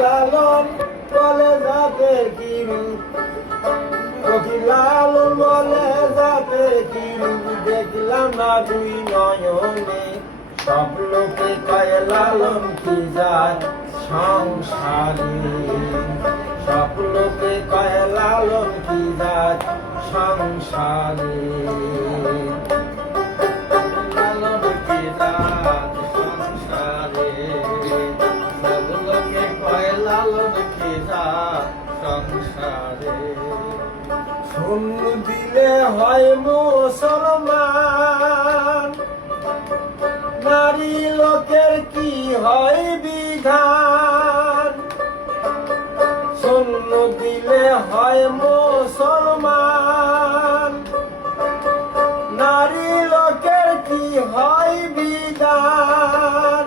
লালন বলে জাতের কি রূপ, কোকিল লালন বলে জাতের কি রূপ, দেখলাম না দুই নয়নে। সব লোকে কয় লালন কি জাত সংসারে, সব লোকে কয় লালন কি জাত সংসারে। লালন কি জাত সংসারে, সব লোকে কয় লালন কি জাত সংসারে। শূন্য দিলে হয় মুসলমান, নারী লোকের কি হয় বিধান। শূন্য দিলে হয় মুসলমান, নারী লোকের কি হয় বিধান।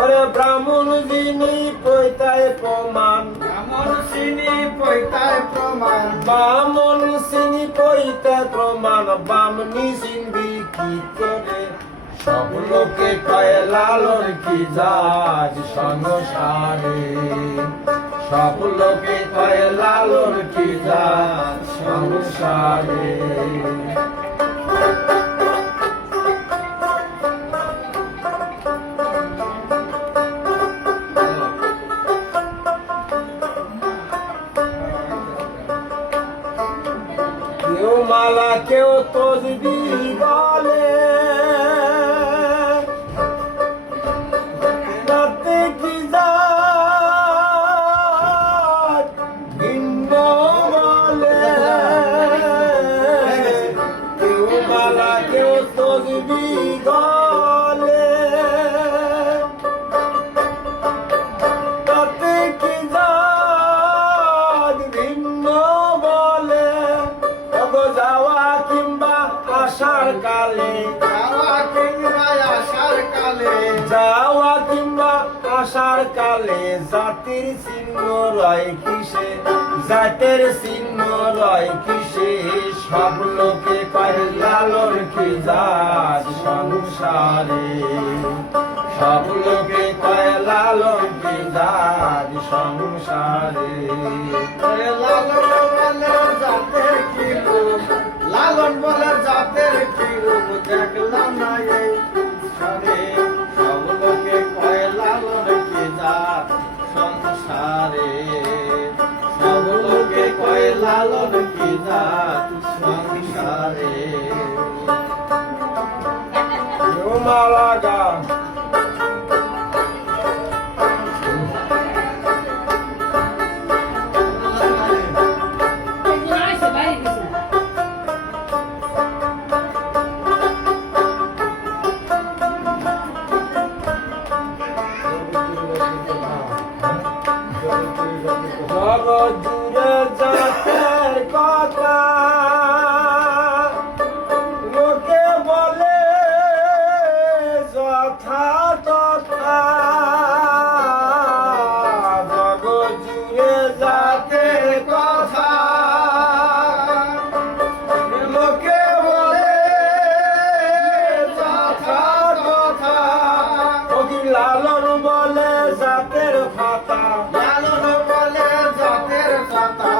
ওরে ব্রাহ্মণ যিনি পৈতায় প্রমাণ, ব্রাহ্মণ চিনি পৈতায় প্রমাণ, ব্রাহ্মণ চিনি পৈতায় প্রমাণ, বামনি চিনবি কি করে। সব লোকে কয় লালন কি জাত সংসারে, সব লোকে কয় লালন কি জাত সংসারে। কেউ মালা কেউ তসবি বলে, তাতে কি জাত ভিন্ন বলে। কেউ মালা কেউ তসবি বলে, তাতে কি জাত ভিন্ন বলে। যাওয়া কিংবা আসার কালে, যাওয়া কিংবা আসার কালে, যাওয়া কিংবা আসার কালে, জাতির চিহ্ন রয় কিসে, জাতের চিহ্ন রয় কিসে। সব লোকে কয় লালন কি জাত সংসারে, সব লোকে কয় লালন কি জাত সংসারে। লালন বলে জাতের কি রূপ, লালন বলে জাতের কি রূপ, দেখলাম না এই সংসারে। সব লোকে কয় লালন কি জাত সংসারে, সব লোকে কয় লালন কি জাত সংসারে। মালাগা জগৎ জুড়ে জাতের কথা লোকে বলে যথা তথা। জগৎ জুড়ে জাতের কথা লোকে বলে যথা তথা। কোকিল লালন বলে জাতের ফাতা, লালন বলে জাতের ফাতা,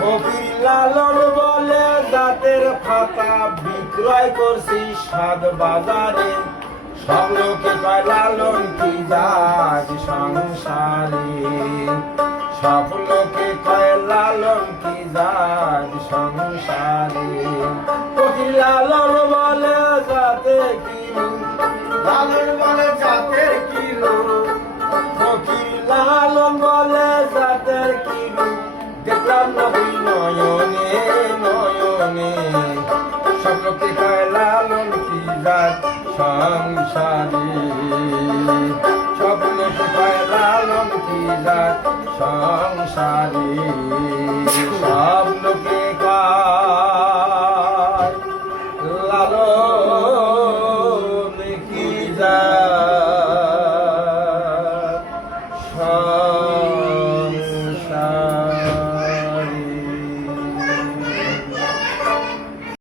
কোকিল লালন বলে জাতের ফাতা। বিক্রয় করছি সাত বাজারে, সব লোকে কয় লালন কি জাত সংসারে, সব লোকে কয় লালন কি জাত সংসারে। কোকিল লালন বলে জাতে কি রূপ, লালন বলে জাতের কি রূপ, কোকিল লালন বলে জাতের কি রূপ, দেখলাম না দুই নয়নে নয়নে। সব লোকে কয় লালন কি জাত সংসারে, সব লোকে কয় লালন কি জাত সংসারে। সব লোকে কয় লালন